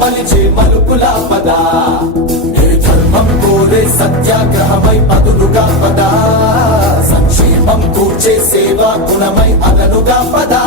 మలిచే మలుపుల పదా ఏ ధర్మం కోరే సత్యాగ్రహమై పదులుగా పదా సంక్షేమం కూర్చే సేవా గుణమై అదనుగా పదా